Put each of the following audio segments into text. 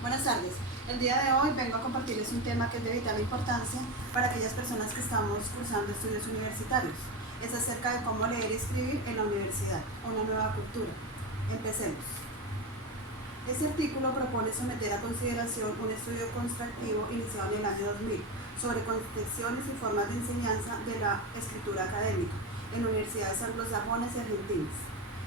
Buenas tardes. El día de hoy vengo a compartirles un tema que es de vital importancia para aquellas personas que estamos cursando estudios universitarios. Es acerca de cómo leer y escribir en la universidad, una nueva cultura. Empecemos. Este artículo propone someter a consideración un estudio constructivo iniciado en el año 2000 sobre concepciones y formas de enseñanza de la escritura académica en universidades anglosajonas y argentinas.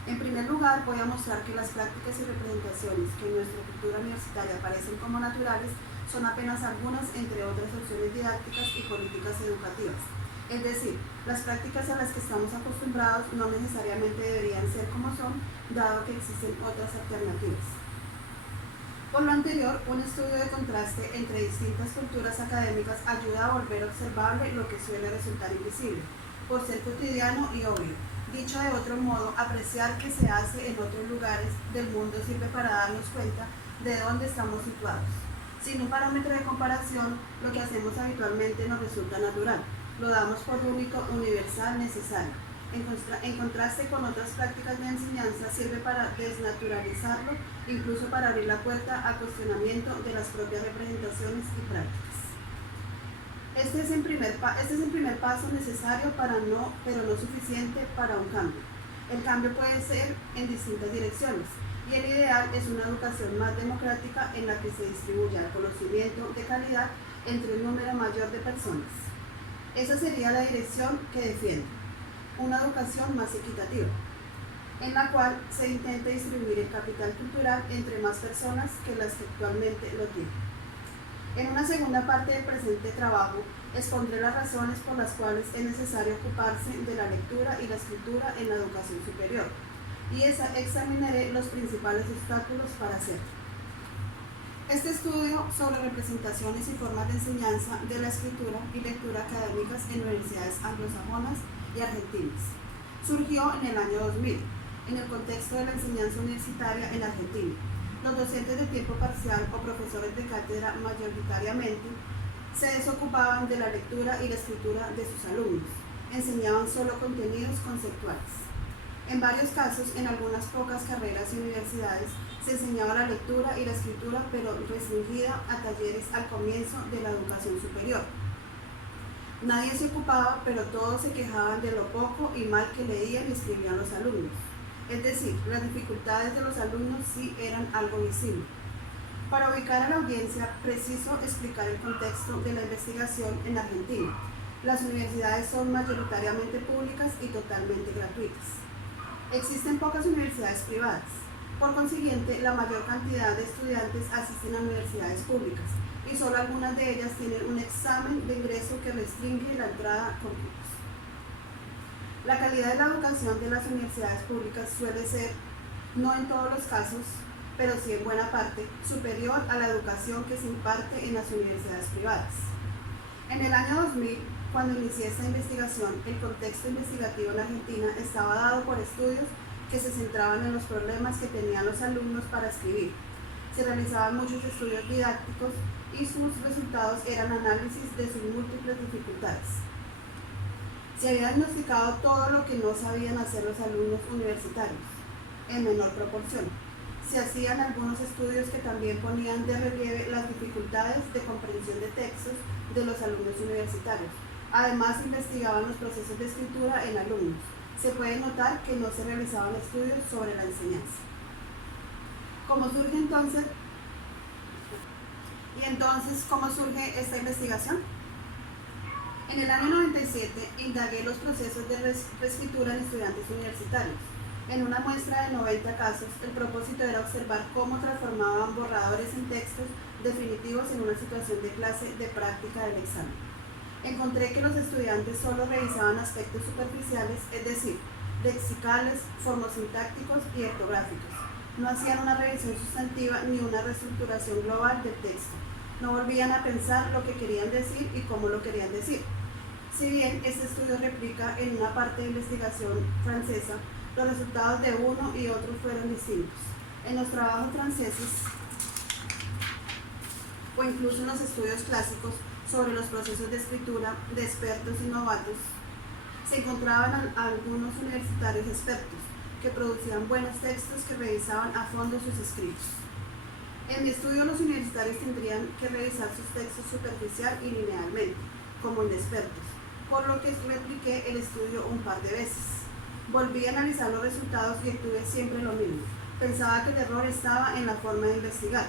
En primer lugar, voy a mostrar que las prácticas y representaciones que en nuestra cultura universitaria aparecen como naturales son apenas algunas entre otras opciones didácticas y políticas educativas. Es decir, las prácticas a las que estamos acostumbrados no necesariamente deberían ser como son, dado que existen otras alternativas. Por lo anterior, un estudio de contraste entre distintas culturas académicas ayuda a volver observable lo que suele resultar invisible, por ser cotidiano y obvio. Dicho de otro modo, apreciar qué se hace en otros lugares del mundo sirve para darnos cuenta de dónde estamos situados. Sin un parámetro de comparación, lo que hacemos habitualmente nos resulta natural. Lo damos por único, universal, necesario. En contraste con otras prácticas de enseñanza, sirve para desnaturalizarlo, incluso para abrir la puerta a cuestionamiento de las propias representaciones y prácticas. Este es el primer paso necesario pero no suficiente para un cambio. El cambio puede ser en distintas direcciones y el ideal es una educación más democrática en la que se distribuya el conocimiento de calidad entre un número mayor de personas. Esa sería la dirección que defiendo, una educación más equitativa, en la cual se intente distribuir el capital cultural entre más personas que las que actualmente lo tienen. En una segunda parte del presente trabajo, expondré las razones por las cuales es necesario ocuparse de la lectura y la escritura en la educación superior, y examinaré los principales obstáculos para hacerlo. Este estudio sobre representaciones y formas de enseñanza de la escritura y lectura académicas en universidades anglosajonas y argentinas surgió en el año 2000, en el contexto de la enseñanza universitaria en Argentina. Los docentes de tiempo parcial o profesores de cátedra mayoritariamente se desocupaban de la lectura y la escritura de sus alumnos, enseñaban solo contenidos conceptuales. En varios casos, en algunas pocas carreras y universidades, se enseñaba la lectura y la escritura, pero restringida a talleres al comienzo de la educación superior. Nadie se ocupaba, pero todos se quejaban de lo poco y mal que leían y escribían los alumnos. Es decir, las dificultades de los alumnos sí eran algo visible. Para ubicar a la audiencia, preciso explicar el contexto de la investigación en Argentina. Las universidades son mayoritariamente públicas y totalmente gratuitas. Existen pocas universidades privadas. Por consiguiente, la mayor cantidad de estudiantes asisten a universidades públicas y solo algunas de ellas tienen un examen de ingreso que restringe la entrada con cupos. La calidad de la educación de las universidades públicas suele ser, no en todos los casos, pero sí en buena parte, superior a la educación que se imparte en las universidades privadas. En el año 2000, cuando inicié esta investigación, el contexto investigativo en Argentina estaba dado por estudios que se centraban en los problemas que tenían los alumnos para escribir. Se realizaban muchos estudios didácticos y sus resultados eran análisis de sus múltiples dificultades. Se había diagnosticado todo lo que no sabían hacer los alumnos universitarios, en menor proporción. Se hacían algunos estudios que también ponían de relieve las dificultades de comprensión de textos de los alumnos universitarios. Además, investigaban los procesos de escritura en alumnos. Se puede notar que no se realizaban estudios sobre la enseñanza. ¿Cómo surge entonces? ¿Cómo surge esta investigación? En el año 97 indagué los procesos de reescritura en estudiantes universitarios. En una muestra de 90 casos, el propósito era observar cómo transformaban borradores en textos definitivos en una situación de clase de práctica del examen. Encontré que los estudiantes solo revisaban aspectos superficiales, es decir, lexicales, formosintácticos y ortográficos. No hacían una revisión sustantiva ni una reestructuración global del texto. No volvían a pensar lo que querían decir y cómo lo querían decir. Si bien este estudio replica en una parte de investigación francesa, los resultados de uno y otro fueron distintos. En los trabajos franceses, o incluso en los estudios clásicos sobre los procesos de escritura de expertos y novatos, se encontraban algunos universitarios expertos que producían buenos textos que revisaban a fondo sus escritos. En En mi estudio, los universitarios tendrían que revisar sus textos superficial y linealmente, como inexpertos, por lo que repliqué el estudio un par de veces. Volví a analizar los resultados y obtuve siempre lo mismo. Pensaba que el error estaba en la forma de investigar.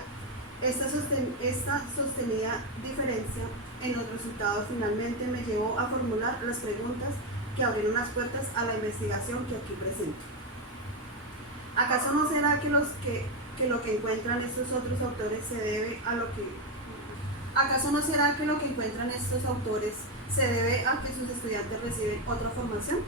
Esta sostenida diferencia en los resultados finalmente me llevó a formular las preguntas que abrieron las puertas a la investigación que aquí presento. ¿Acaso no será que lo que encuentran estos otros autores se debe a lo que... ¿Acaso no será que lo que encuentran estos autores se debe a que sus estudiantes reciben otra formación?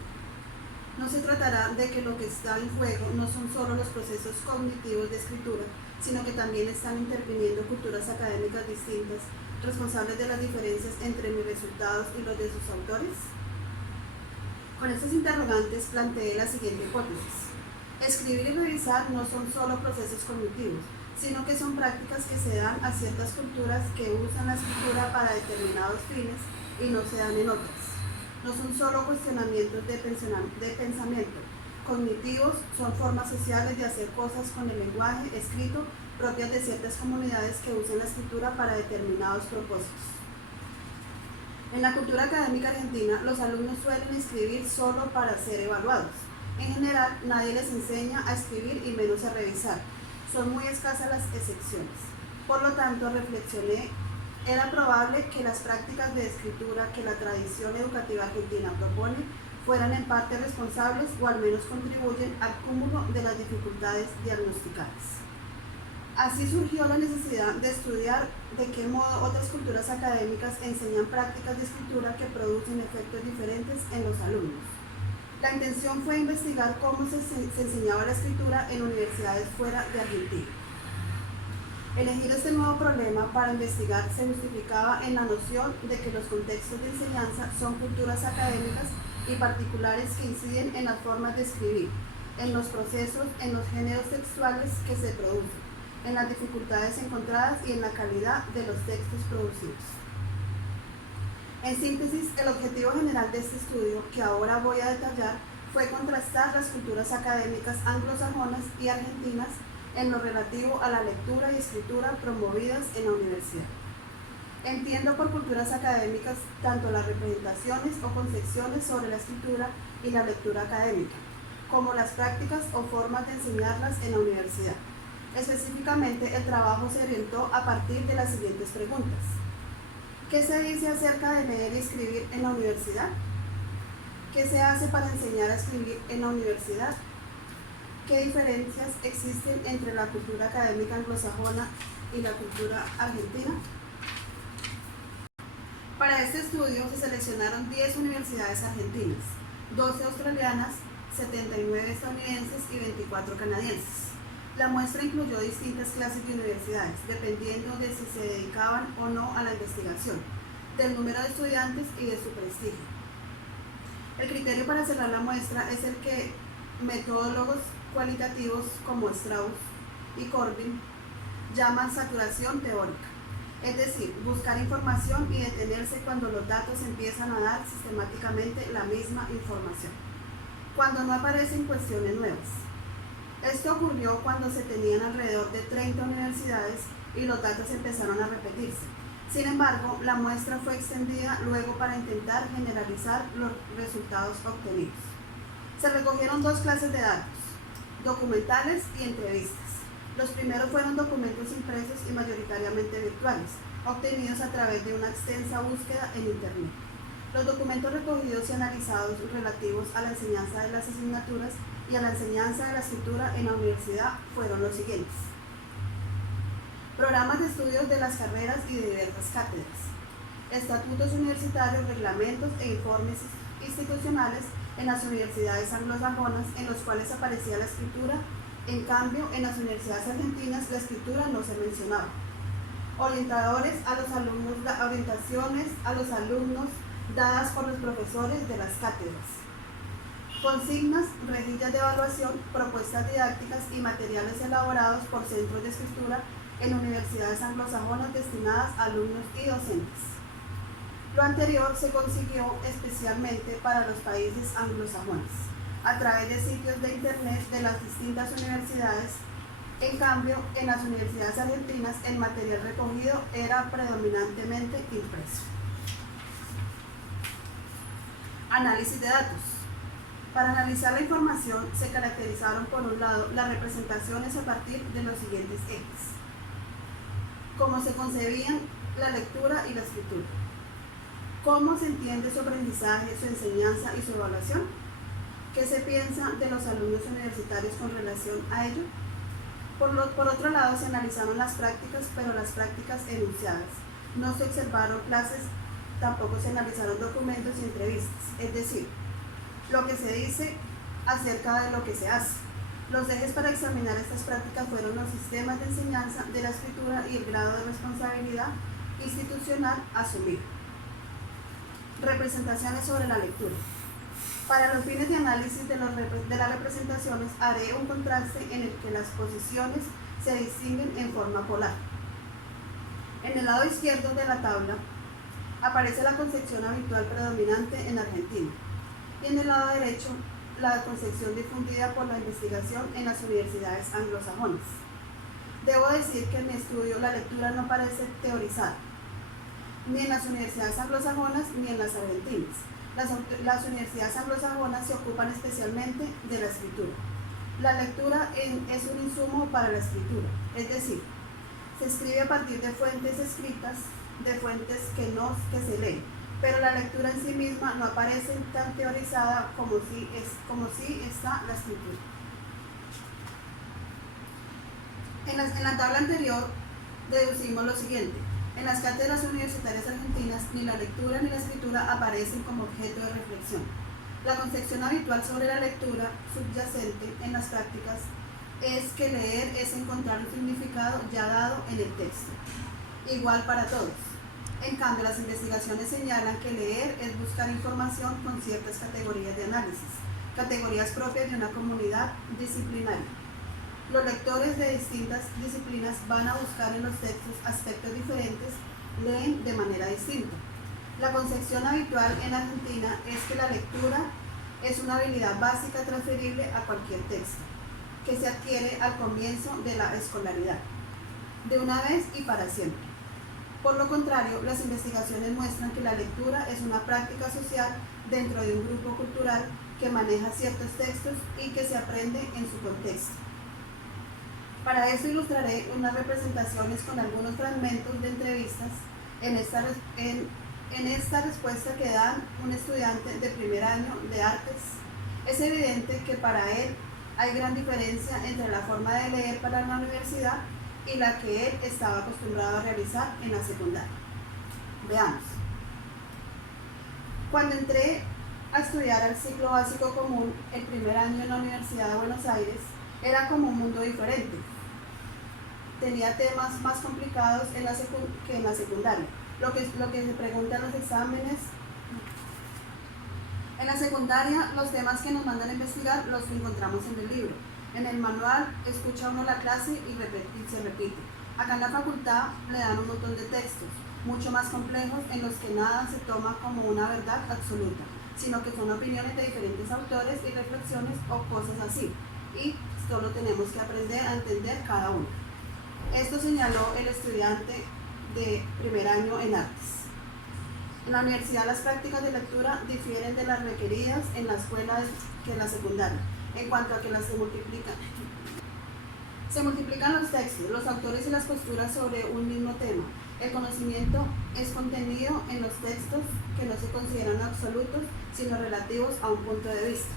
No se tratará de que lo que está en juego no son solo los procesos cognitivos de escritura, sino que también están interviniendo culturas académicas distintas, responsables de las diferencias entre mis resultados y los de sus autores. Con estos interrogantes planteé la siguiente hipótesis. Escribir y revisar no son solo procesos cognitivos, sino que son prácticas que se dan a ciertas culturas que usan la escritura para determinados fines y no se dan en otras. No son solo cuestionamientos de pensamiento cognitivos, son formas sociales de hacer cosas con el lenguaje escrito propias de ciertas comunidades que usan la escritura para determinados propósitos. En la cultura académica argentina, los alumnos suelen escribir solo para ser evaluados. En general, nadie les enseña a escribir y menos a revisar. Son muy escasas las excepciones. Por lo tanto, reflexioné, era probable que las prácticas de escritura que la tradición educativa argentina propone fueran en parte responsables o al menos contribuyen al cúmulo de las dificultades diagnosticadas. Así surgió la necesidad de estudiar de qué modo otras culturas académicas enseñan prácticas de escritura que producen efectos diferentes en los alumnos. La intención fue investigar cómo se enseñaba la escritura en universidades fuera de Argentina. Elegir este nuevo problema para investigar se justificaba en la noción de que los contextos de enseñanza son culturas académicas y particulares que inciden en las formas de escribir, en los procesos, en los géneros textuales que se producen, en las dificultades encontradas y en la calidad de los textos producidos. En síntesis, el objetivo general de este estudio, que ahora voy a detallar, fue contrastar las culturas académicas anglosajonas y argentinas en lo relativo a la lectura y escritura promovidas en la universidad. Entiendo por culturas académicas tanto las representaciones o concepciones sobre la escritura y la lectura académica, como las prácticas o formas de enseñarlas en la universidad. Específicamente, el trabajo se orientó a partir de las siguientes preguntas. ¿Qué se dice acerca de leer y escribir en la universidad? ¿Qué se hace para enseñar a escribir en la universidad? ¿Qué diferencias existen entre la cultura académica anglosajona y la cultura argentina? Para este estudio se seleccionaron 10 universidades argentinas, 12 australianas, 79 estadounidenses y 24 canadienses. La muestra incluyó distintas clases de universidades, dependiendo de si se dedicaban o no a la investigación, del número de estudiantes y de su prestigio. El criterio para cerrar la muestra es el que metodólogos cualitativos como Strauss y Corbin llaman saturación teórica, es decir, buscar información y detenerse cuando los datos empiezan a dar sistemáticamente la misma información, cuando no aparecen cuestiones nuevas. Esto ocurrió cuando se tenían alrededor de 30 universidades y los datos empezaron a repetirse. Sin embargo, la muestra fue extendida luego para intentar generalizar los resultados obtenidos. Se recogieron dos clases de datos, documentales y entrevistas. Los primeros fueron documentos impresos y mayoritariamente virtuales, obtenidos a través de una extensa búsqueda en Internet. Los documentos recogidos y analizados relativos a la enseñanza de las asignaturas y a la enseñanza de la escritura en la universidad fueron los siguientes. Programas de estudios de las carreras y de diversas cátedras. Estatutos universitarios, reglamentos e informes institucionales en las universidades anglosajonas en los cuales aparecía la escritura. En cambio, en las universidades argentinas la escritura no se mencionaba. Orientaciones a los alumnos dadas por los profesores de las cátedras. Consignas, rejillas de evaluación, propuestas didácticas y materiales elaborados por centros de escritura en universidades anglosajonas destinadas a alumnos y docentes. Lo anterior se consiguió especialmente para los países anglosajones, a través de sitios de internet de las distintas universidades En cambio, en las universidades argentinas el material recogido era predominantemente impreso. Análisis de datos. Para analizar la información se caracterizaron por un lado las representaciones a partir de los siguientes ejes: cómo se concebían la lectura y la escritura, cómo se entiende su aprendizaje, su enseñanza y su evaluación, qué se piensa de los alumnos universitarios con relación a ello. Por otro lado, se analizaron las prácticas, pero las prácticas enunciadas. No se observaron clases, tampoco se analizaron documentos y entrevistas, es decir, lo que se dice acerca de lo que se hace. Los ejes para examinar estas prácticas fueron los sistemas de enseñanza de la escritura y el grado de responsabilidad institucional asumido. Representaciones sobre la lectura. Para los fines de análisis de las representaciones, haré un contraste en el que las posiciones se distinguen en forma polar. En el lado izquierdo de la tabla aparece la concepción habitual predominante en Argentina y en el lado derecho la concepción difundida por la investigación en las universidades anglosajonas. Debo decir que en mi estudio la lectura no parece teorizada, ni en las universidades anglosajonas ni en las argentinas. Las universidades anglosajonas se ocupan especialmente de la escritura. La lectura es un insumo para la escritura, es decir, se escribe a partir de fuentes escritas, de fuentes que se leen, pero la lectura en sí misma no aparece tan teorizada como si está la escritura. En la tabla anterior deducimos lo siguiente: en las cátedras universitarias argentinas ni la lectura ni la escritura aparecen como objeto de reflexión. La concepción habitual sobre la lectura subyacente en las prácticas es que leer es encontrar un significado ya dado en el texto, igual para todos. En cambio, las investigaciones señalan que leer es buscar información con ciertas categorías de análisis, categorías propias de una comunidad disciplinaria. Los lectores de distintas disciplinas van a buscar en los textos aspectos diferentes, leen de manera distinta. La concepción habitual en Argentina es que la lectura es una habilidad básica transferible a cualquier texto, que se adquiere al comienzo de la escolaridad, de una vez y para siempre. Por lo contrario, las investigaciones muestran que la lectura es una práctica social dentro de un grupo cultural que maneja ciertos textos y que se aprende en su contexto. Para esto ilustraré unas representaciones con algunos fragmentos de entrevistas en esta respuesta que da un estudiante de primer año de artes. Es evidente que para él hay gran diferencia entre la forma de leer para la universidad y la que él estaba acostumbrado a realizar en la secundaria. Veamos. Cuando entré a estudiar al ciclo básico común, el primer año en la Universidad de Buenos Aires, era como un mundo diferente. Tenía temas más complicados que en la secundaria. Lo que se pregunta en los exámenes. En la secundaria, los temas que nos mandan a investigar los encontramos en el libro. En el manual escucha uno la clase y se repite. Acá en la facultad le dan un montón de textos, mucho más complejos, en los que nada se toma como una verdad absoluta, sino que son opiniones de diferentes autores y reflexiones o cosas así. Y solo tenemos que aprender a entender cada uno. Esto señaló el estudiante de primer año en artes. En la universidad las prácticas de lectura difieren de las requeridas en la escuela que en la secundaria, en cuanto a que se multiplican los textos, los autores y las posturas sobre un mismo tema. El conocimiento es contenido en los textos que no se consideran absolutos, sino relativos a un punto de vista.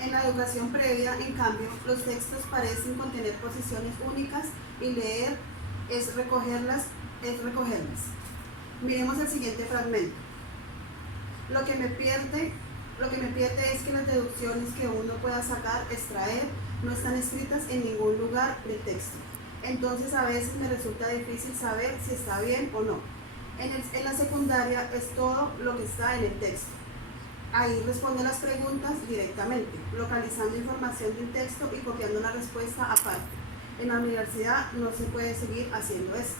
En la educación previa, en cambio, los textos parecen contener posiciones únicas y leer es recogerlas. Miremos el siguiente fragmento. Lo que me pierde es que las deducciones que uno pueda sacar, extraer, no están escritas en ningún lugar del texto. Entonces a veces me resulta difícil saber si está bien o no. En la secundaria es todo lo que está en el texto. Ahí responde las preguntas directamente, localizando información del texto y copiando la respuesta aparte. En la universidad no se puede seguir haciendo esto,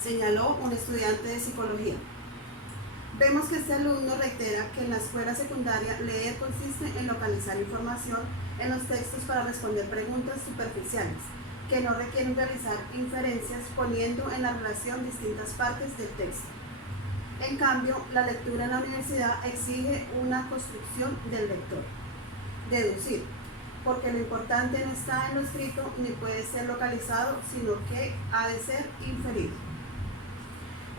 señaló un estudiante de psicología. Vemos que este alumno reitera que en la escuela secundaria leer consiste en localizar información en los textos para responder preguntas superficiales, que no requieren realizar inferencias poniendo en la relación distintas partes del texto. En cambio, la lectura en la universidad exige una construcción del lector. Deducir, porque lo importante no está en lo escrito ni puede ser localizado, sino que ha de ser inferido.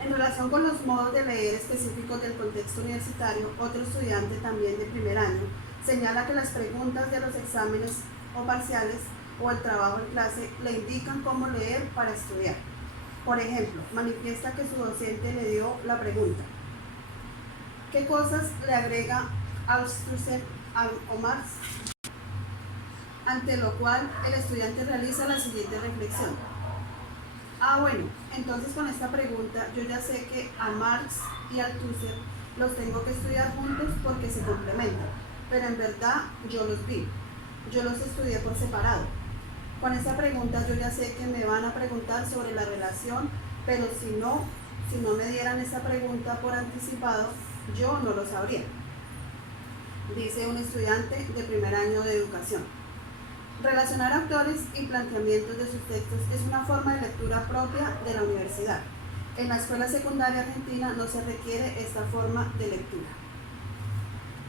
En relación con los modos de leer específicos del contexto universitario, otro estudiante también de primer año señala que las preguntas de los exámenes o parciales o el trabajo en clase le indican cómo leer para estudiar. Por ejemplo, manifiesta que su docente le dio la pregunta: ¿qué cosas le agrega Althusser o Marx? Ante lo cual el estudiante realiza la siguiente reflexión: bueno, entonces con esta pregunta yo ya sé que a Marx y a Althusser los tengo que estudiar juntos porque se complementan, pero en verdad yo los estudié por separado. Con esta pregunta yo ya sé que me van a preguntar sobre la relación, pero si no me dieran esta pregunta por anticipado, yo no lo sabría, dice un estudiante de primer año de educación. Relacionar autores y planteamientos de sus textos es una forma de lectura propia de la universidad. En la escuela secundaria argentina no se requiere esta forma de lectura.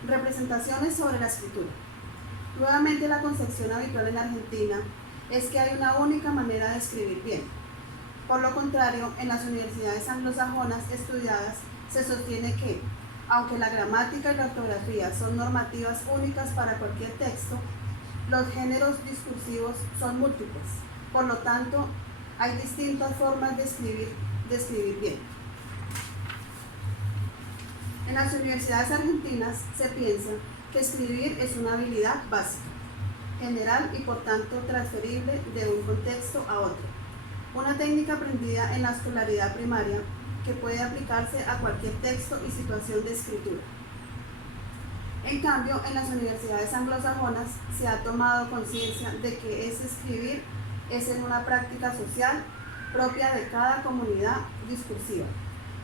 Representaciones sobre la escritura. Nuevamente, la concepción habitual en Argentina es que hay una única manera de escribir bien. Por lo contrario, en las universidades anglosajonas estudiadas se sostiene que, aunque la gramática y la ortografía son normativas únicas para cualquier texto, los géneros discursivos son múltiples. Por lo tanto, hay distintas formas de escribir bien. En las universidades argentinas se piensa que escribir es una habilidad básica, general y por tanto transferible de un contexto a otro. Una técnica aprendida en la escolaridad primaria que puede aplicarse a cualquier texto y situación de escritura. En cambio, en las universidades anglosajonas se ha tomado conciencia de que ese escribir es en una práctica social propia de cada comunidad discursiva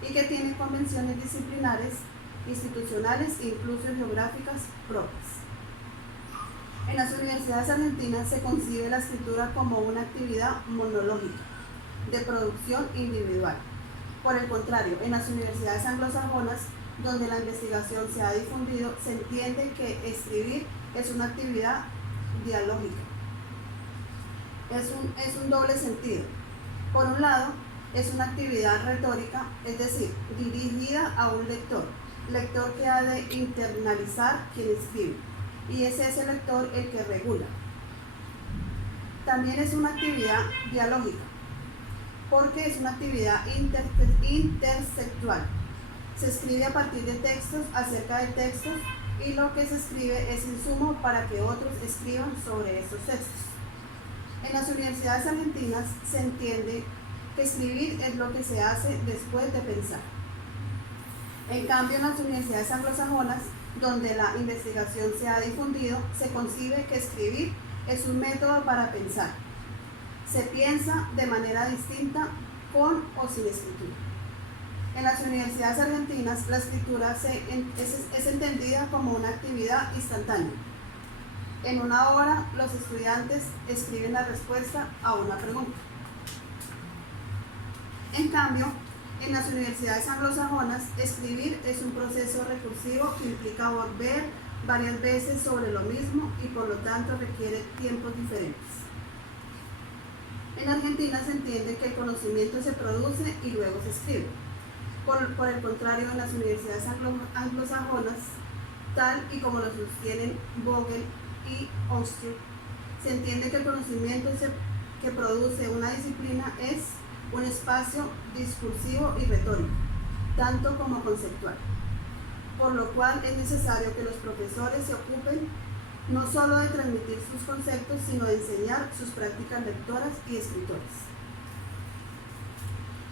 y que tiene convenciones disciplinares, institucionales e incluso geográficas propias. En las universidades argentinas se concibe la escritura como una actividad monológica, de producción individual. Por el contrario, en las universidades anglosajonas, donde la investigación se ha difundido, se entiende que escribir es una actividad dialógica. Es un doble sentido. Por un lado, es una actividad retórica, es decir, dirigida a un lector que ha de internalizar quien escribe, y es ese lector el que regula. También es una actividad dialógica, porque es una actividad intertextual. Se escribe a partir de textos acerca de textos y lo que se escribe es insumo para que otros escriban sobre estos textos. En las universidades argentinas se entiende que escribir es lo que se hace después de pensar. En cambio, en las universidades anglosajonas, donde la investigación se ha difundido, se concibe que escribir es un método para pensar. Se piensa de manera distinta con o sin escritura. En las universidades argentinas, la escritura es entendida como una actividad instantánea. En una hora, los estudiantes escriben la respuesta a una pregunta. En cambio, en las universidades anglosajonas, escribir es un proceso recursivo que implica volver varias veces sobre lo mismo y por lo tanto requiere tiempos diferentes. En Argentina se entiende que el conocimiento se produce y luego se escribe. Por el contrario, en las universidades anglosajonas, tal y como lo sostienen Vogel y Ostrom, se entiende que el conocimiento que produce una disciplina es un espacio discursivo y retórico, tanto como conceptual, por lo cual es necesario que los profesores se ocupen no solo de transmitir sus conceptos, sino de enseñar sus prácticas lectoras y escritoras.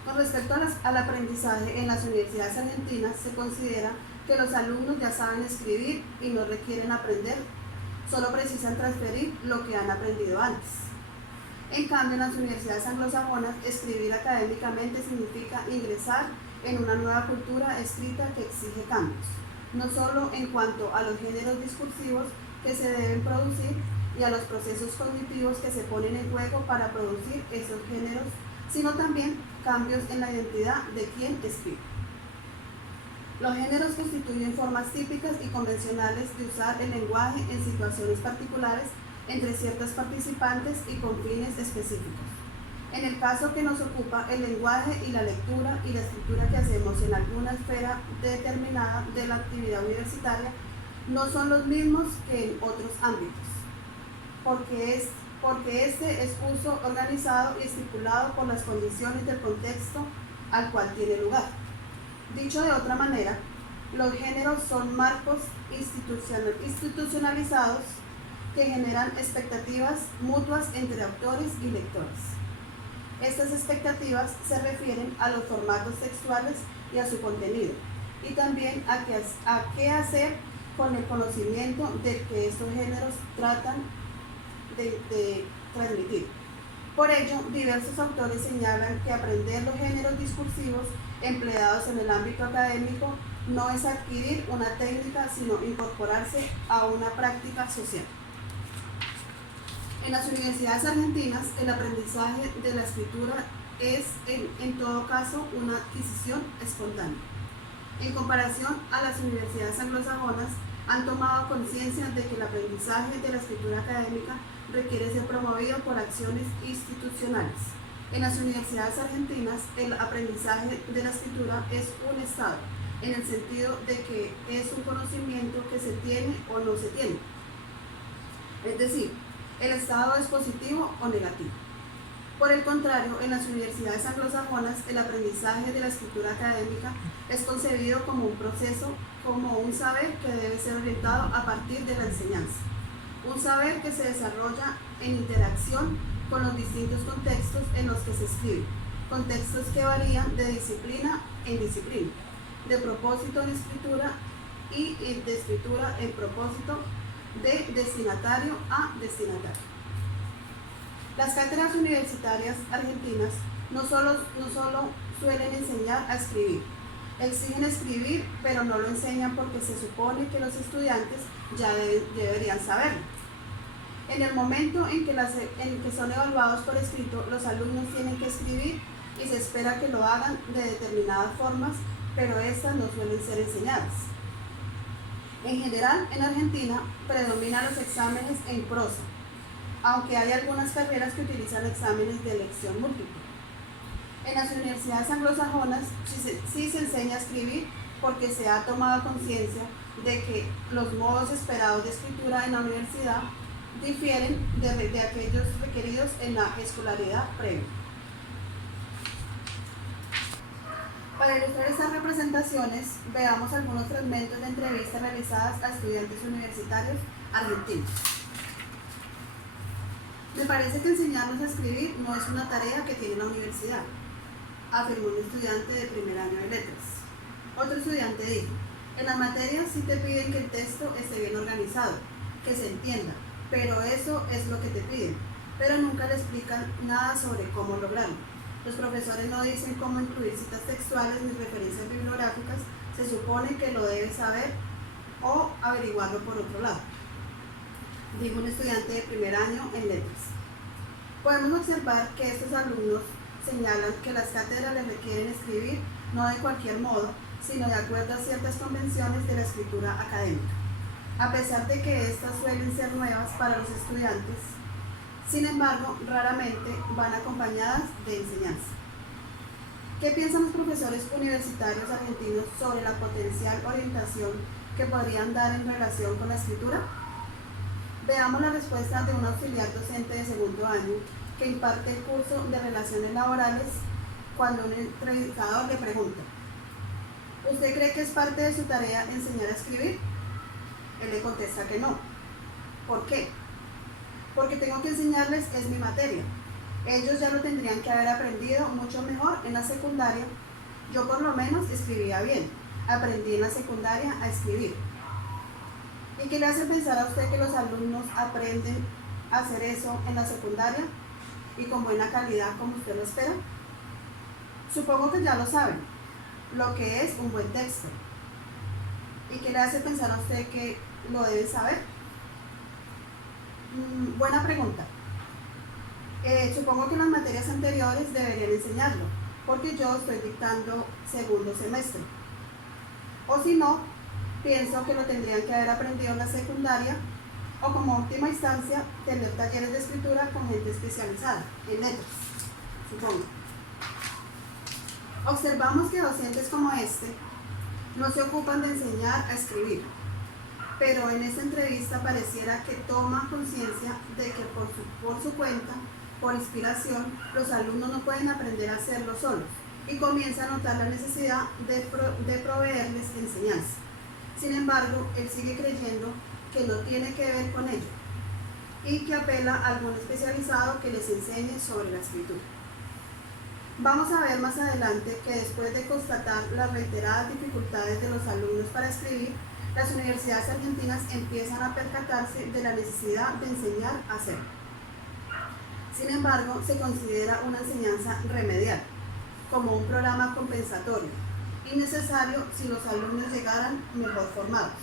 Con respecto al aprendizaje en las universidades argentinas, se considera que los alumnos ya saben escribir y no requieren aprender, solo precisan transferir lo que han aprendido antes. En cambio, en las universidades anglosajonas, escribir académicamente significa ingresar en una nueva cultura escrita que exige cambios, no solo en cuanto a los géneros discursivos que se deben producir, y a los procesos cognitivos que se ponen en juego para producir esos géneros, sino también cambios en la identidad de quien escribe. Los géneros constituyen formas típicas y convencionales de usar el lenguaje en situaciones particulares entre ciertos participantes y con fines específicos. En el caso que nos ocupa, el lenguaje y la lectura y la escritura que hacemos en alguna esfera determinada de la actividad universitaria no son los mismos que en otros ámbitos, porque este es uso organizado y estipulado por las condiciones del contexto al cual tiene lugar. Dicho de otra manera, los géneros son marcos institucionalizados que generan expectativas mutuas entre autores y lectores. Estas expectativas se refieren a los formatos textuales y a su contenido, y también a qué hacer con el conocimiento del que estos géneros tratan de transmitir. Por ello, diversos autores señalan que aprender los géneros discursivos empleados en el ámbito académico no es adquirir una técnica, sino incorporarse a una práctica social. En las universidades argentinas, el aprendizaje de la escritura es, en todo caso, una adquisición espontánea. En comparación a las universidades anglosajonas, han tomado conciencia de que el aprendizaje de la escritura académica requiere ser promovido por acciones institucionales. En las universidades argentinas, el aprendizaje de la escritura es un estado, en el sentido de que es un conocimiento que se tiene o no se tiene. Es decir, el estado es positivo o negativo. Por el contrario, en las universidades anglosajonas, el aprendizaje de la escritura académica es concebido como un proceso, como un saber que debe ser orientado a partir de la enseñanza. Un saber que se desarrolla en interacción con los distintos contextos en los que se escribe, contextos que varían de disciplina en disciplina, de propósito en escritura y de escritura en propósito, de destinatario a destinatario. Las cátedras universitarias argentinas no solo suelen enseñar a escribir, exigen escribir, pero no lo enseñan porque se supone que los estudiantes ya deberían saberlo. En el momento en que son evaluados por escrito, los alumnos tienen que escribir y se espera que lo hagan de determinadas formas, pero estas no suelen ser enseñadas. En general, en Argentina predominan los exámenes en prosa, aunque hay algunas carreras que utilizan exámenes de elección múltiple. En las universidades anglosajonas sí se enseña a escribir porque se ha tomado conciencia de que los modos esperados de escritura en la universidad difieren de aquellos requeridos en la escolaridad previa. Para ilustrar estas representaciones, veamos algunos fragmentos de entrevistas realizadas a estudiantes universitarios argentinos. Me parece que enseñarnos a escribir no es una tarea que tiene la universidad, afirmó un estudiante de primer año de letras. Otro estudiante dijo, en la materia sí te piden que el texto esté bien organizado, que se entienda, pero eso es lo que te piden, pero nunca le explican nada sobre cómo lograrlo. Los profesores no dicen cómo incluir citas textuales ni referencias bibliográficas, se supone que lo debes saber o averiguarlo por otro lado, dijo un estudiante de primer año en letras. Podemos observar que estos alumnos señalan que las cátedras les requieren escribir no de cualquier modo, sino de acuerdo a ciertas convenciones de la escritura académica, a pesar de que estas suelen ser nuevas para los estudiantes. Sin embargo, raramente van acompañadas de enseñanza. ¿Qué piensan los profesores universitarios argentinos sobre la potencial orientación que podrían dar en relación con la escritura? Veamos la respuesta de un auxiliar docente de segundo año que imparte el curso de Relaciones Laborales cuando un entrevistador le pregunta, ¿usted cree que es parte de su tarea enseñar a escribir? Él le contesta que no. ¿Por qué? Porque tengo que enseñarles, es mi materia. Ellos ya lo tendrían que haber aprendido mucho mejor en la secundaria. Yo por lo menos escribía bien. Aprendí en la secundaria a escribir. ¿Y qué le hace pensar a usted que los alumnos aprenden a hacer eso en la secundaria y con buena calidad como usted lo espera? Supongo que ya lo saben, lo que es un buen texto. ¿Y qué le hace pensar a usted que lo debe saber? Buena pregunta. Supongo que en las materias anteriores deberían enseñarlo, porque yo estoy dictando segundo semestre. O si no, pienso que lo tendrían que haber aprendido en la secundaria o como última instancia tener talleres de escritura con gente especializada en letras, supongo. Observamos que docentes como este no se ocupan de enseñar a escribir, pero en esta entrevista pareciera que toman conciencia de que por su cuenta, por inspiración, los alumnos no pueden aprender a hacerlo solos y comienza a notar la necesidad de proveerles enseñanza. Sin embargo, él sigue creyendo que no tiene que ver con ello y que apela a algún especializado que les enseñe sobre la escritura. Vamos a ver más adelante que después de constatar las reiteradas dificultades de los alumnos para escribir, las universidades argentinas empiezan a percatarse de la necesidad de enseñar a hacerlo. Sin embargo, se considera una enseñanza remedial, como un programa compensatorio, innecesario si los alumnos llegaran mejor formados.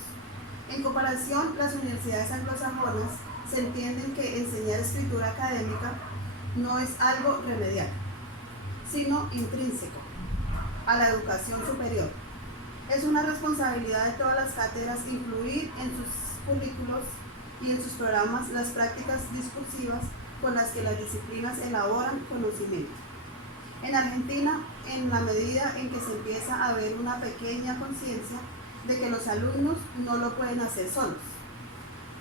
En comparación, las universidades anglosajonas se entienden que enseñar escritura académica no es algo remedial, sino intrínseco a la educación superior. Es una responsabilidad de todas las cátedras incluir en sus currículos y en sus programas las prácticas discursivas con las que las disciplinas elaboran conocimiento. En Argentina, en la medida en que se empieza a ver una pequeña conciencia de que los alumnos no lo pueden hacer solos,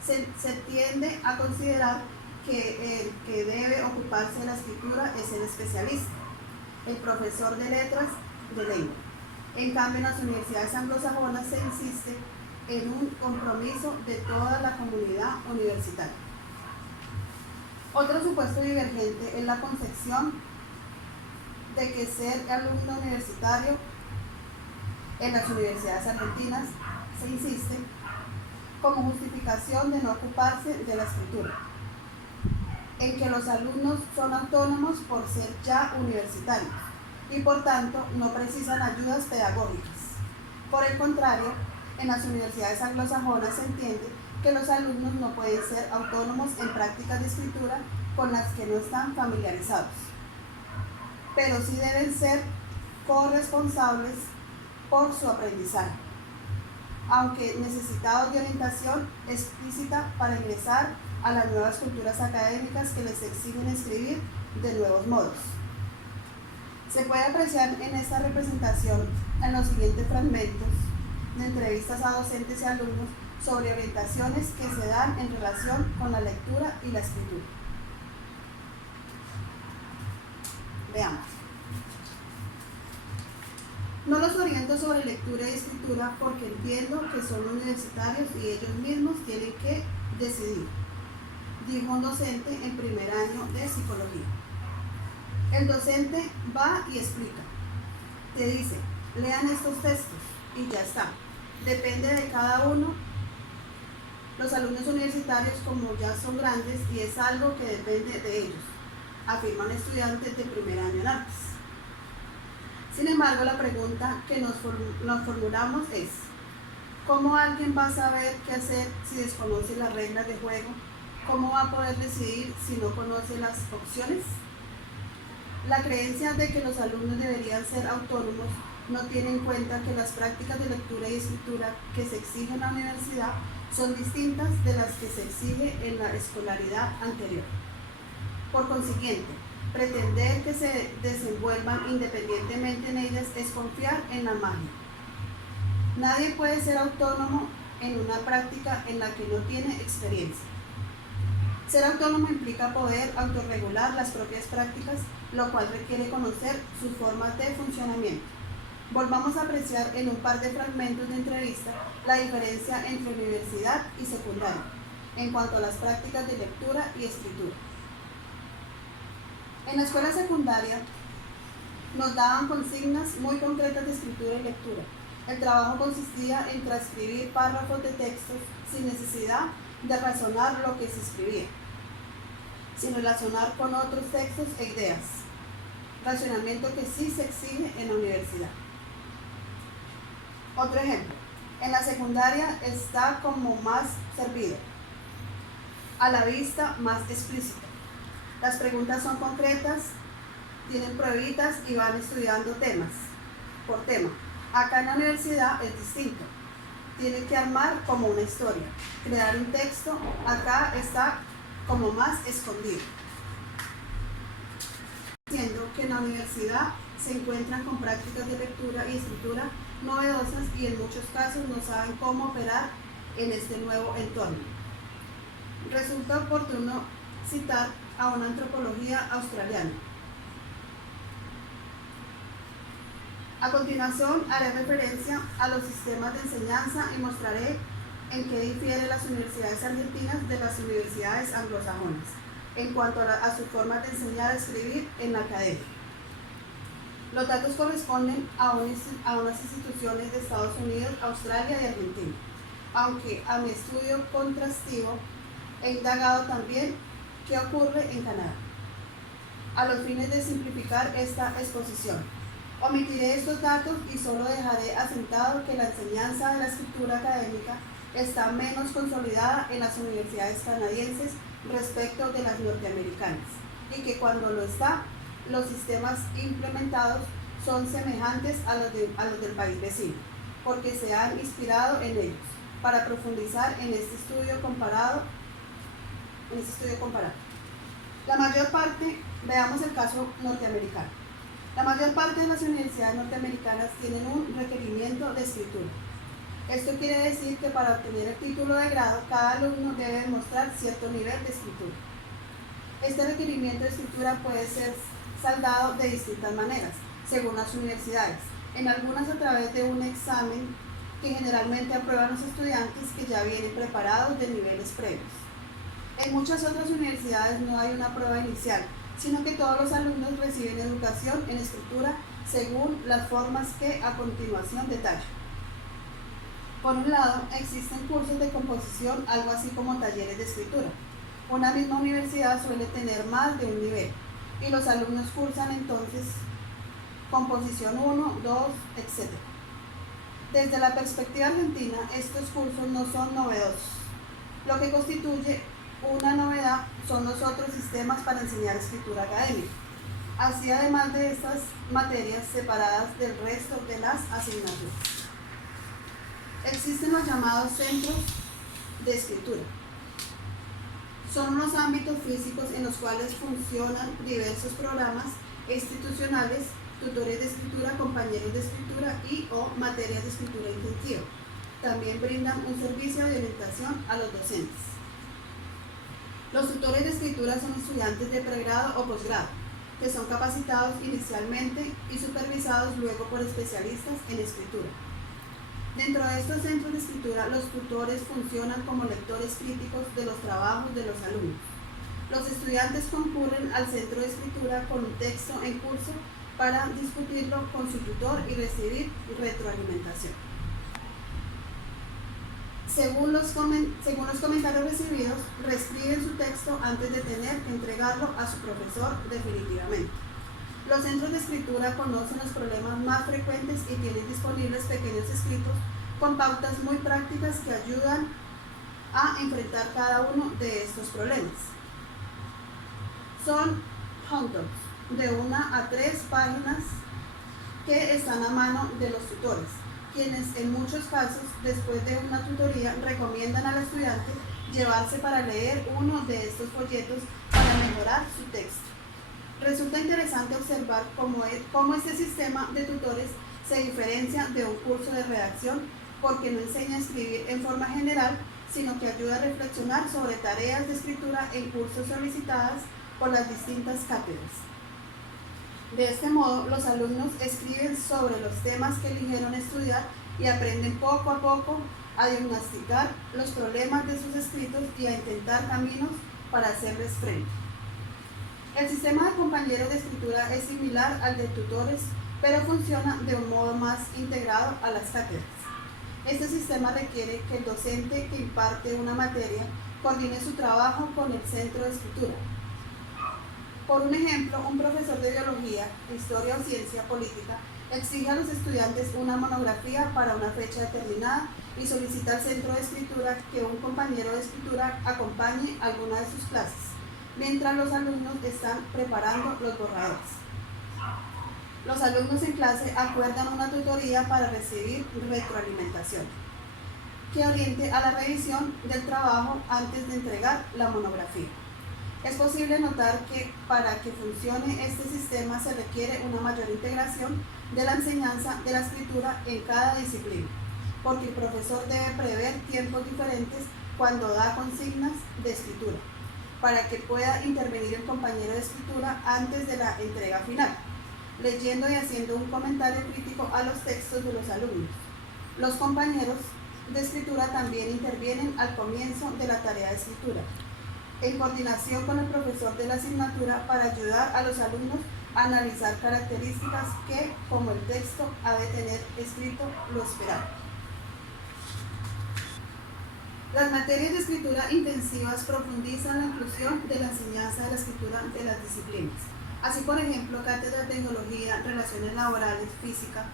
se tiende a considerar que el que debe ocuparse de la escritura es el especialista, el profesor de letras de lengua. En cambio, en las universidades anglosajonas se insiste en un compromiso de toda la comunidad universitaria. Otro supuesto divergente es la concepción de que ser alumno universitario en las universidades argentinas se insiste como justificación de no ocuparse de la escritura, en que los alumnos son autónomos por ser ya universitarios y por tanto no precisan ayudas pedagógicas. Por el contrario, en las universidades anglosajonas se entiende que los alumnos no pueden ser autónomos en prácticas de escritura con las que no están familiarizados, pero sí deben ser corresponsables por su aprendizaje, aunque necesitados de orientación explícita para ingresar a las nuevas culturas académicas que les exigen escribir de nuevos modos. Se puede apreciar en esta representación en los siguientes fragmentos de entrevistas a docentes y alumnos sobre orientaciones que se dan en relación con la lectura y la escritura. Veamos. No los oriento sobre lectura y escritura porque entiendo que son universitarios y ellos mismos tienen que decidir, dijo un docente en primer año de psicología. El docente va y explica, te dice, lean estos textos y ya está, depende de cada uno. Los alumnos universitarios como ya son grandes y es algo que depende de ellos, afirman estudiantes de primer año en artes. Sin embargo, la pregunta que nos formulamos es, ¿cómo alguien va a saber qué hacer si desconoce las reglas de juego? ¿Cómo va a poder decidir si no conoce las opciones? La creencia de que los alumnos deberían ser autónomos no tiene en cuenta que las prácticas de lectura y escritura que se exigen en la universidad son distintas de las que se exige en la escolaridad anterior. Por consiguiente, pretender que se desenvuelvan independientemente en ellas es confiar en la magia. Nadie puede ser autónomo en una práctica en la que no tiene experiencia. Ser autónomo implica poder autorregular las propias prácticas, lo cual requiere conocer sus formas de funcionamiento. Volvamos a apreciar en un par de fragmentos de entrevista la diferencia entre universidad y secundaria en cuanto a las prácticas de lectura y escritura. En la escuela secundaria nos daban consignas muy concretas de escritura y lectura. El trabajo consistía en transcribir párrafos de textos sin necesidad de razonar lo que se escribía, sin relacionar con otros textos e ideas, racionamiento que sí se exige en la universidad. Otro ejemplo, en la secundaria está como más servido. a la vista, más explícito. Las preguntas son concretas, tienen pruebitas y van estudiando temas por tema. Acá en la universidad es distinto. Tienen que armar como una historia, crear un texto. Acá está como más escondido. Diciendo que en la universidad se encuentran con prácticas de lectura y escritura novedosas y en muchos casos no saben cómo operar en este nuevo entorno. Resulta oportuno citar a una antropología australiana. A continuación haré referencia a los sistemas de enseñanza y mostraré en qué difieren las universidades argentinas de las universidades anglosajonas en cuanto a su forma de enseñar a escribir en la academia. Los datos corresponden a unas instituciones de Estados Unidos, Australia y Argentina, aunque a mi estudio contrastivo he indagado también qué ocurre en Canadá. A los fines de simplificar esta exposición, omitiré estos datos y solo dejaré asentado que la enseñanza de la escritura académica está menos consolidada en las universidades canadienses respecto de las norteamericanas, y que cuando lo está, los sistemas implementados son semejantes a los del país vecino, porque se han inspirado en ellos para profundizar en este estudio comparado. La mayor parte, veamos el caso norteamericano. La mayor parte de las universidades norteamericanas tienen un requerimiento de escritura. Esto quiere decir que para obtener el título de grado, cada alumno debe demostrar cierto nivel de escritura. Este requerimiento de escritura puede ser saldado de distintas maneras, según las universidades, en algunas a través de un examen que generalmente aprueban los estudiantes que ya vienen preparados de niveles previos. En muchas otras universidades no hay una prueba inicial, sino que todos los alumnos reciben educación en escritura según las formas que a continuación detallo. Por un lado, existen cursos de composición, algo así como talleres de escritura. Una misma universidad suele tener más de un nivel, y los alumnos cursan entonces composición 1, 2, etc. Desde la perspectiva argentina, estos cursos no son novedosos. Lo que constituye una novedad son los otros sistemas para enseñar escritura académica, así además de estas materias separadas del resto de las asignaturas. Existen los llamados centros de escritura. Son unos ámbitos físicos en los cuales funcionan diversos programas institucionales, tutores de escritura, compañeros de escritura y o materias de escritura intensiva. También brindan un servicio de orientación a los docentes. Los tutores de escritura son estudiantes de pregrado o posgrado, que son capacitados inicialmente y supervisados luego por especialistas en escritura. Dentro de estos centros de escritura, los tutores funcionan como lectores críticos de los trabajos de los alumnos. Los estudiantes concurren al centro de escritura con un texto en curso para discutirlo con su tutor y recibir retroalimentación. Según los comentarios recibidos, reescriben su texto antes de tener que entregarlo a su profesor definitivamente. Los centros de escritura conocen los problemas más frecuentes y tienen disponibles pequeños escritos con pautas muy prácticas que ayudan a enfrentar cada uno de estos problemas. Son handouts de 1 a 3 páginas que están a mano de los tutores, quienes en muchos casos, después de una tutoría, recomiendan al estudiante llevarse para leer uno de estos folletos para mejorar su texto. Resulta interesante observar cómo este sistema de tutores se diferencia de un curso de redacción porque no enseña a escribir en forma general, sino que ayuda a reflexionar sobre tareas de escritura en cursos solicitadas por las distintas cátedras. De este modo, los alumnos escriben sobre los temas que eligieron estudiar y aprenden poco a poco a diagnosticar los problemas de sus escritos y a intentar caminos para hacerles frente. El sistema de compañeros de escritura es similar al de tutores, pero funciona de un modo más integrado a las cátedras. Este sistema requiere que el docente que imparte una materia coordine su trabajo con el centro de escritura. Por un ejemplo, un profesor de biología, historia o ciencia política exige a los estudiantes una monografía para una fecha determinada y solicita al centro de escritura que un compañero de escritura acompañe alguna de sus clases, mientras los alumnos están preparando los borradores. Los alumnos en clase acuerdan una tutoría para recibir retroalimentación que oriente a la revisión del trabajo antes de entregar la monografía. Es posible notar que para que funcione este sistema se requiere una mayor integración de la enseñanza de la escritura en cada disciplina, porque el profesor debe prever tiempos diferentes cuando da consignas de escritura, para que pueda intervenir el compañero de escritura antes de la entrega final, leyendo y haciendo un comentario crítico a los textos de los alumnos. Los compañeros de escritura también intervienen al comienzo de la tarea de escritura, en coordinación con el profesor de la asignatura para ayudar a los alumnos a analizar características que, como el texto ha de tener escrito lo esperado. Las materias de escritura intensivas profundizan la inclusión de la enseñanza de la escritura de las disciplinas. Así, por ejemplo, cátedras de tecnología, relaciones laborales, física,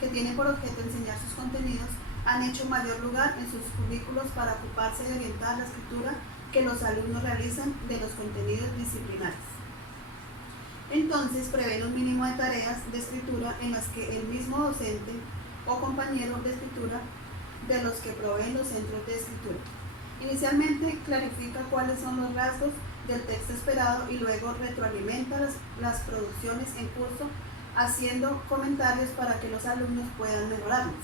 que tienen por objeto enseñar sus contenidos, han hecho mayor lugar en sus currículos para ocuparse de orientar la escritura que los alumnos realizan de los contenidos disciplinares. Entonces, prevén un mínimo de tareas de escritura en las que el mismo docente o compañero de escritura de los que proveen los centros de escritura. Inicialmente, clarifica cuáles son los rasgos del texto esperado y luego retroalimenta las producciones en curso, haciendo comentarios para que los alumnos puedan mejorarlas.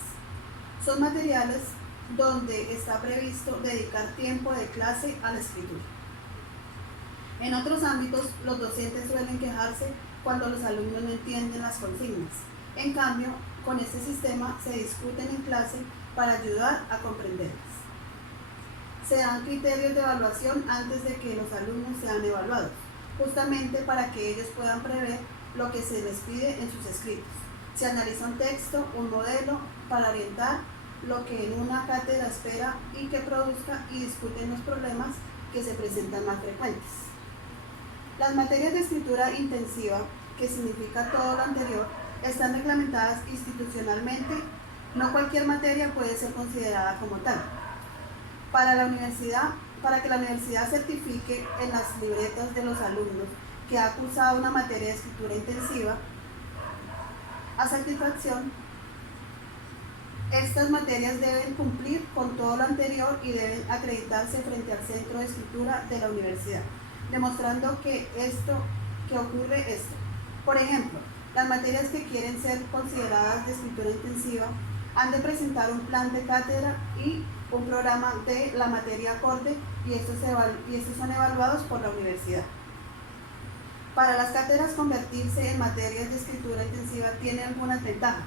Son materiales donde está previsto dedicar tiempo de clase a la escritura. En otros ámbitos, los docentes suelen quejarse cuando los alumnos no entienden las consignas. En cambio, con este sistema se discuten en clase para ayudar a comprenderlas. Se dan criterios de evaluación antes de que los alumnos sean evaluados, justamente para que ellos puedan prever lo que se les pide en sus escritos. Se analiza un texto, un modelo, para orientar lo que en una cátedra espera y que produzca y discuten los problemas que se presentan más frecuentes. Las materias de escritura intensiva, que significa todo lo anterior, están reglamentadas institucionalmente. No cualquier materia puede ser considerada como tal. Para que la universidad certifique en las libretas de los alumnos que ha cursado una materia de escritura intensiva, a satisfacción, estas materias deben cumplir con todo lo anterior y deben acreditarse frente al centro de escritura de la universidad, demostrando que ocurre esto. Por ejemplo, las materias que quieren ser consideradas de escritura intensiva han de presentar un plan de cátedra y un programa de la materia acorde, y estos son evaluados por la universidad. Para las cátedras, convertirse en materias de escritura intensiva tiene algunas ventajas,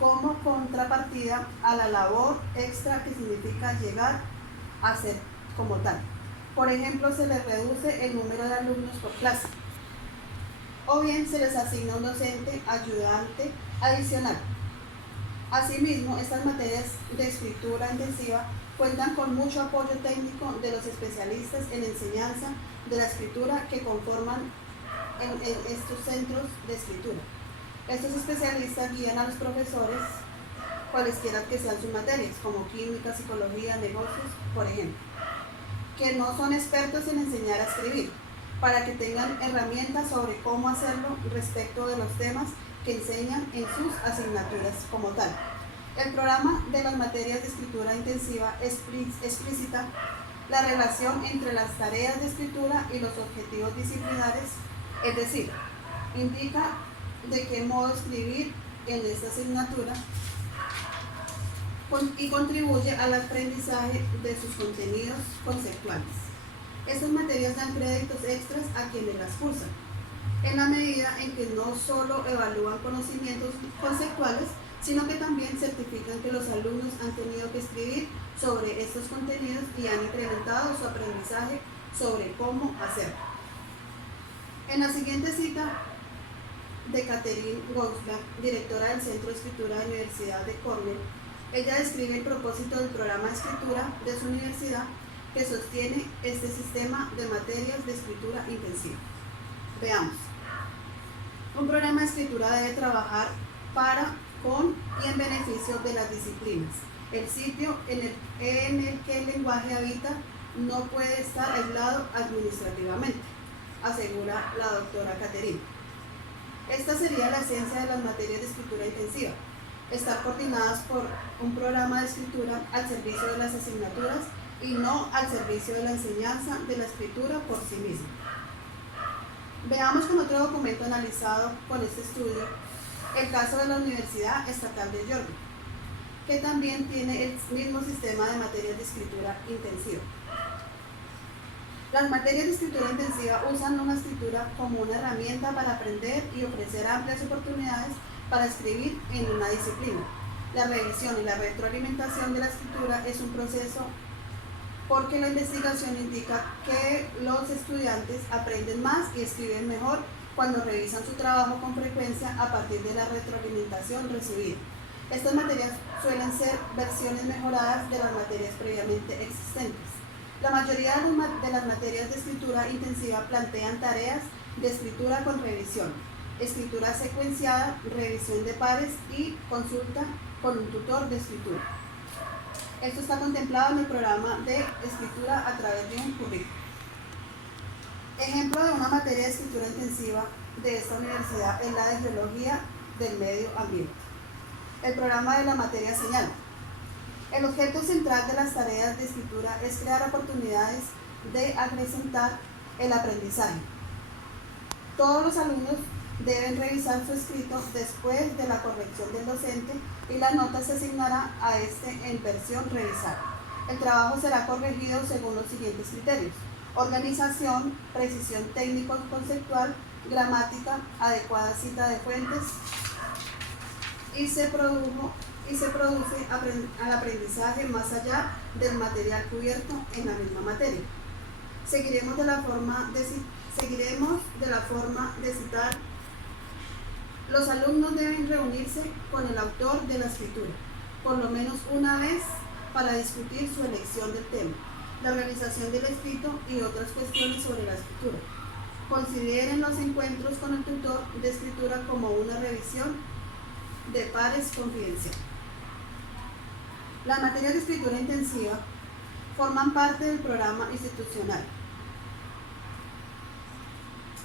como contrapartida a la labor extra que significa llegar a ser como tal. Por ejemplo, se les reduce el número de alumnos por clase, o bien se les asigna un docente ayudante adicional. Asimismo, estas materias de escritura intensiva cuentan con mucho apoyo técnico de los especialistas en enseñanza de la escritura que conforman en estos centros de escritura. Estos especialistas guían a los profesores, cualesquiera que sean sus materias, como química, psicología, negocios, por ejemplo, que no son expertos en enseñar a escribir, para que tengan herramientas sobre cómo hacerlo respecto de los temas que enseñan en sus asignaturas como tal. El programa de las materias de escritura intensiva explicita la relación entre las tareas de escritura y los objetivos disciplinares, es decir, indica de qué modo escribir en esta asignatura y contribuye al aprendizaje de sus contenidos conceptuales. Estas materias dan créditos extras a quienes las cursan, en la medida en que no solo evalúan conocimientos conceptuales, sino que también certifican que los alumnos han tenido que escribir sobre estos contenidos y han incrementado su aprendizaje sobre cómo hacerlo. En la siguiente cita de Catherine Goslar, directora del Centro de Escritura de la Universidad de Cornell, ella describe el propósito del programa de escritura de su universidad que sostiene este sistema de materias de escritura intensiva. Veamos. Un programa de escritura debe trabajar para, con y en beneficio de las disciplinas El sitio en el que el lenguaje habita no puede estar aislado administrativamente, asegura la doctora Caterina. Esta sería la esencia de las materias de escritura intensiva, estar coordinadas por un programa de escritura al servicio de las asignaturas y no al servicio de la enseñanza de la escritura por sí misma. Veamos con otro documento analizado con este estudio el caso de la Universidad Estatal de Georgia, que también tiene el mismo sistema de materias de escritura intensiva. Las materias de escritura intensiva usan una escritura como una herramienta para aprender y ofrecer amplias oportunidades para escribir en una disciplina. La revisión y la retroalimentación de la escritura es un proceso porque la investigación indica que los estudiantes aprenden más y escriben mejor cuando revisan su trabajo con frecuencia a partir de la retroalimentación recibida. Estas materias suelen ser versiones mejoradas de las materias previamente existentes. La mayoría de las materias de escritura intensiva plantean tareas de escritura con revisión, escritura secuenciada, revisión de pares y consulta con un tutor de escritura. Esto está contemplado en el programa de escritura a través de un currículum. Ejemplo de una materia de escritura intensiva de esta universidad es la de Geología del Medio Ambiente. El programa de la materia señala: el objeto central de las tareas de escritura es crear oportunidades de acrecentar el aprendizaje. Todos los alumnos deben revisar su escrito después de la corrección del docente y la nota se asignará a este en versión revisada. El trabajo será corregido según los siguientes criterios: organización, precisión técnico-conceptual, gramática, adecuada cita de fuentes y se produce al aprendizaje más allá del material cubierto en la misma materia. Seguiremos de la forma de citar. Los alumnos deben reunirse con el autor de la escritura, por lo menos una vez, para discutir su elección del tema, la organización del escrito y otras cuestiones sobre la escritura. Consideren los encuentros con el tutor de escritura como una revisión de pares confidencial. Las materias de escritura intensiva forman parte del programa institucional.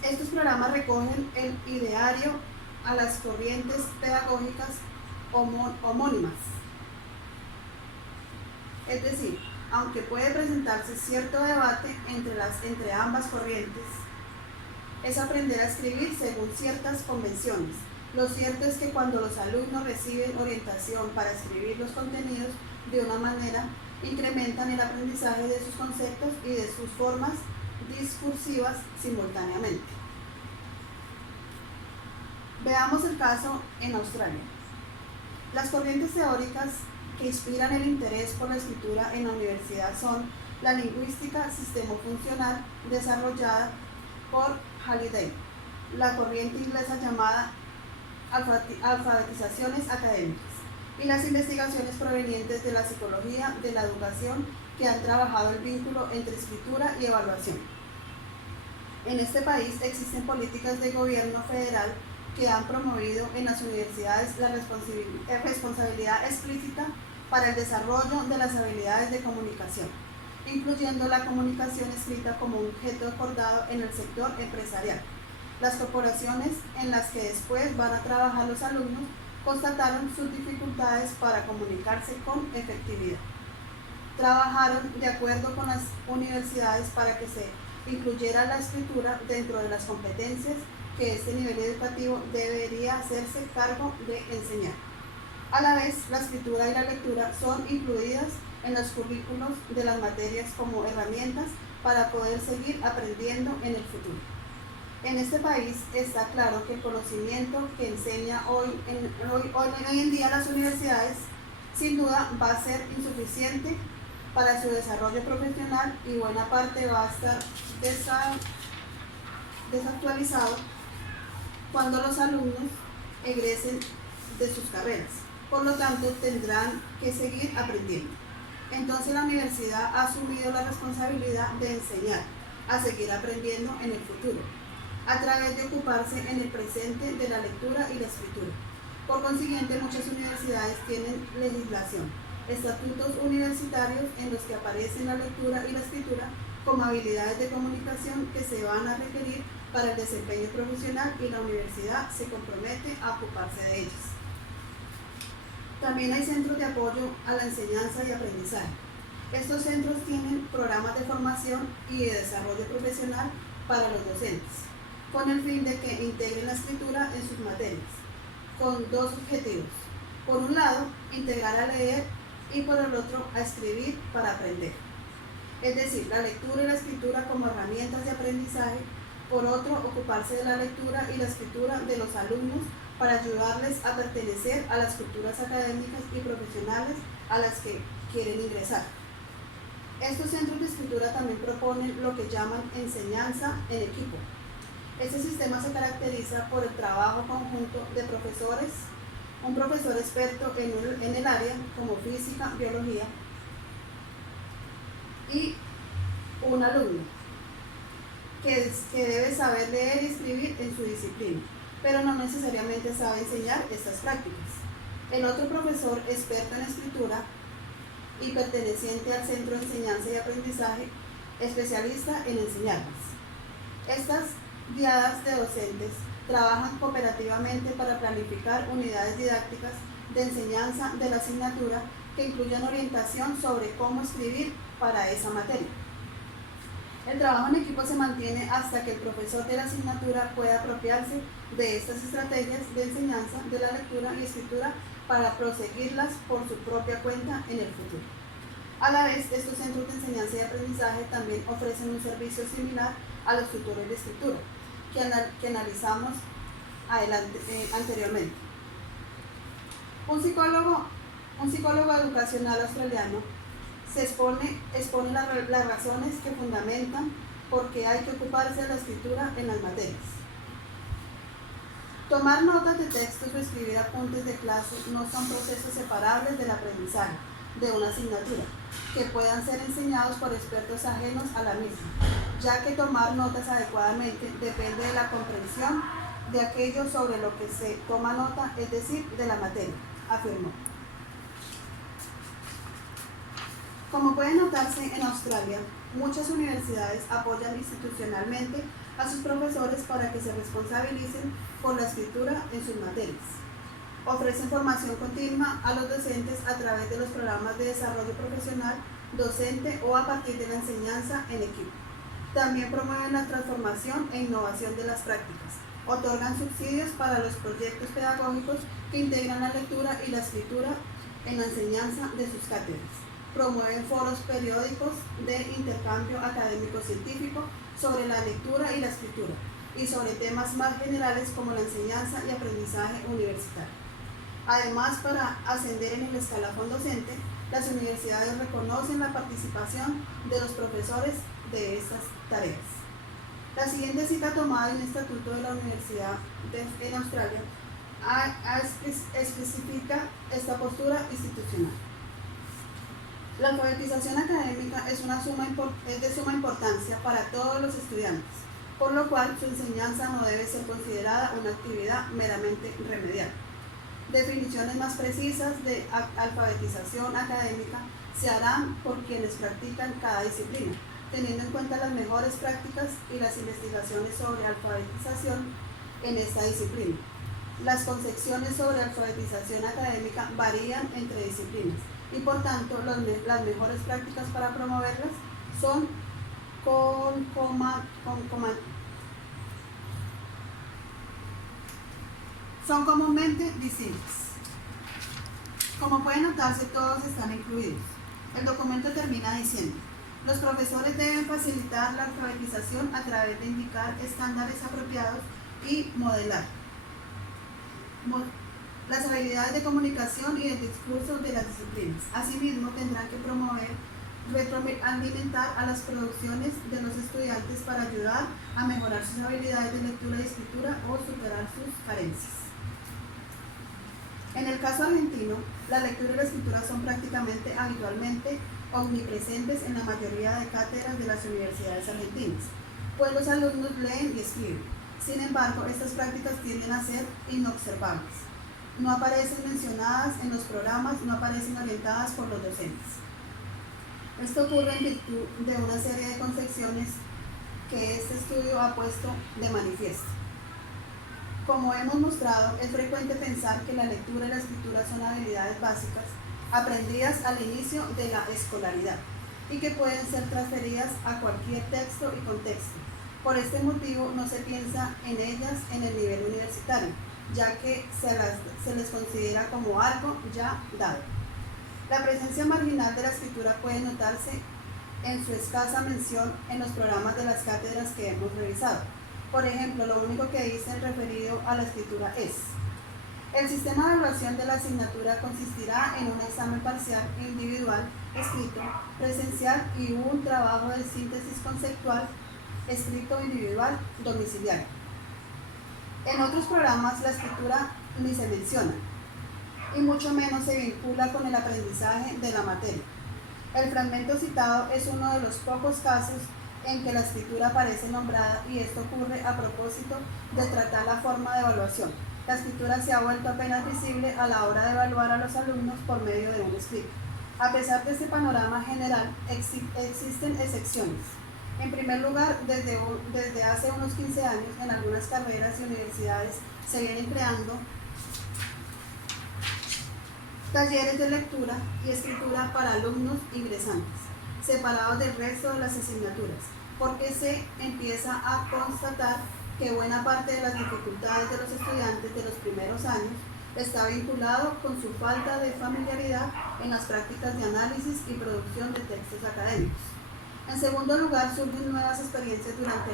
Estos programas recogen el ideario a las corrientes pedagógicas homónimas. Es decir, aunque puede presentarse cierto debate entre ambas corrientes, es aprender a escribir según ciertas convenciones. Lo cierto es que cuando los alumnos reciben orientación para escribir los contenidos de una manera, incrementan el aprendizaje de sus conceptos y de sus formas discursivas simultáneamente. Veamos el caso en Australia. Las corrientes teóricas que inspiran el interés por la escritura en la universidad son la lingüística sistemo-funcional desarrollada por Halliday, la corriente inglesa llamada alfabetizaciones académicas y las investigaciones provenientes de la psicología de la educación que han trabajado el vínculo entre escritura y evaluación. En este país existen políticas de gobierno federal que han promovido en las universidades la responsabilidad explícita para el desarrollo de las habilidades de comunicación, incluyendo la comunicación escrita como un objeto acordado en el sector empresarial. Las corporaciones en las que después van a trabajar los alumnos constataron sus dificultades para comunicarse con efectividad. Trabajaron de acuerdo con las universidades para que se incluyera la escritura dentro de las competencias que este nivel educativo debería hacerse cargo de enseñar. A la vez, la escritura y la lectura son incluidas en los currículos de las materias como herramientas para poder seguir aprendiendo en el futuro. En este país está claro que el conocimiento que enseña hoy en día las universidades sin duda va a ser insuficiente para su desarrollo profesional y buena parte va a estar desactualizado cuando los alumnos egresen de sus carreras. Por lo tanto, tendrán que seguir aprendiendo. Entonces la universidad ha asumido la responsabilidad de enseñar a seguir aprendiendo en el futuro, a través de ocuparse en el presente de la lectura y la escritura. Por consiguiente, muchas universidades tienen legislación estatutos universitarios en los que aparecen la lectura y la escritura como habilidades de comunicación que se van a requerir para el desempeño profesional y la universidad se compromete a ocuparse de ellas. También hay centros de apoyo a la enseñanza y aprendizaje. Estos centros tienen programas de formación y de desarrollo profesional para los docentes, con el fin de que integren la escritura en sus materias, con dos objetivos. Por un lado, integrar a leer y por el otro, a escribir para aprender. Es decir, la lectura y la escritura como herramientas de aprendizaje. Por otro, ocuparse de la lectura y la escritura de los alumnos para ayudarles a pertenecer a las culturas académicas y profesionales a las que quieren ingresar. Estos centros de escritura también proponen lo que llaman enseñanza en equipo. Este sistema se caracteriza por el trabajo conjunto de profesores, un profesor experto en el área como física, biología, y un alumno que debe saber leer y escribir en su disciplina, pero no necesariamente sabe enseñar estas prácticas. El otro profesor experto en escritura y perteneciente al Centro de Enseñanza y Aprendizaje, especialista en enseñarlas. Estas guiadas de docentes trabajan cooperativamente para planificar unidades didácticas de enseñanza de la asignatura que incluyan orientación sobre cómo escribir para esa materia. El trabajo en equipo se mantiene hasta que el profesor de la asignatura pueda apropiarse de estas estrategias de enseñanza de la lectura y escritura para proseguirlas por su propia cuenta en el futuro. A la vez, estos centros de enseñanza y aprendizaje también ofrecen un servicio similar a los tutores de escritura, que analizamos anteriormente. Un psicólogo educacional australiano expone las razones que fundamentan por qué hay que ocuparse de la escritura en las materias. Tomar notas de textos o escribir apuntes de clase no son procesos separables del aprendizaje de una asignatura, que puedan ser enseñados por expertos ajenos a la misma, ya que tomar notas adecuadamente depende de la comprensión de aquello sobre lo que se toma nota, es decir, de la materia, afirmó. Como puede notarse, en Australia, muchas universidades apoyan institucionalmente a sus profesores para que se responsabilicen por la escritura en sus materias. Ofrecen formación continua a los docentes a través de los programas de desarrollo profesional, docente o a partir de la enseñanza en equipo. También promueven la transformación e innovación de las prácticas. Otorgan subsidios para los proyectos pedagógicos que integran la lectura y la escritura en la enseñanza de sus cátedras. Promueven foros periódicos de intercambio académico-científico sobre la lectura y la escritura y sobre temas más generales como la enseñanza y aprendizaje universitario. Además, para ascender en el escalafón docente, las universidades reconocen la participación de los profesores de estas tareas. La siguiente cita tomada en el Estatuto de la Universidad en Australia especifica esta postura institucional. La alfabetización académica es de suma importancia para todos los estudiantes, por lo cual su enseñanza no debe ser considerada una actividad meramente remedial. Definiciones más precisas de alfabetización académica se harán por quienes practican cada disciplina, teniendo en cuenta las mejores prácticas y las investigaciones sobre alfabetización en esta disciplina. Las concepciones sobre alfabetización académica varían entre disciplinas y por tanto las mejores prácticas para promoverlas son comúnmente distintas. Como pueden notarse, todos están incluidos. El documento termina diciendo: los profesores deben facilitar la alfabetización a través de indicar estándares apropiados y modelar las habilidades de comunicación y de discurso de las disciplinas. Asimismo, tendrán que promover, retroalimentar a las producciones de los estudiantes para ayudar a mejorar sus habilidades de lectura y escritura o superar sus carencias. En el caso argentino, la lectura y la escritura son prácticamente habitualmente omnipresentes en la mayoría de cátedras de las universidades argentinas, pues los alumnos leen y escriben. Sin embargo, estas prácticas tienden a ser inobservables. no aparecen mencionadas en los programas, no aparecen orientadas por los docentes. Esto ocurre en virtud de una serie de concepciones que este estudio ha puesto de manifiesto. Como hemos mostrado, es frecuente pensar que la lectura y la escritura son habilidades básicas aprendidas al inicio de la escolaridad y que pueden ser transferidas a cualquier texto y contexto. Por este motivo, no se piensa en ellas en el nivel universitario, ya que se les considera como algo ya dado. La presencia marginal de la escritura puede notarse en su escasa mención en los programas de las cátedras que hemos revisado. Por ejemplo, lo único que dicen referido a la escritura es: el sistema de evaluación de la asignatura consistirá en un examen parcial individual, escrito, presencial y un trabajo de síntesis conceptual, escrito individual, domiciliario. En otros programas la escritura ni se menciona, y mucho menos se vincula con el aprendizaje de la materia. El fragmento citado es uno de los pocos casos en que la escritura aparece nombrada, y esto ocurre a propósito de tratar la forma de evaluación. La escritura se ha vuelto apenas visible a la hora de evaluar a los alumnos por medio de un escrito. A pesar de este panorama general, existen excepciones. En primer lugar, desde hace unos 15 años, en algunas carreras y universidades se vienen creando talleres de lectura y escritura para alumnos ingresantes, separados del resto de las asignaturas, porque se empieza a constatar que buena parte de las dificultades de los estudiantes de los primeros años está vinculado con su falta de familiaridad en las prácticas de análisis y producción de textos académicos. En segundo lugar, surgen nuevas experiencias durante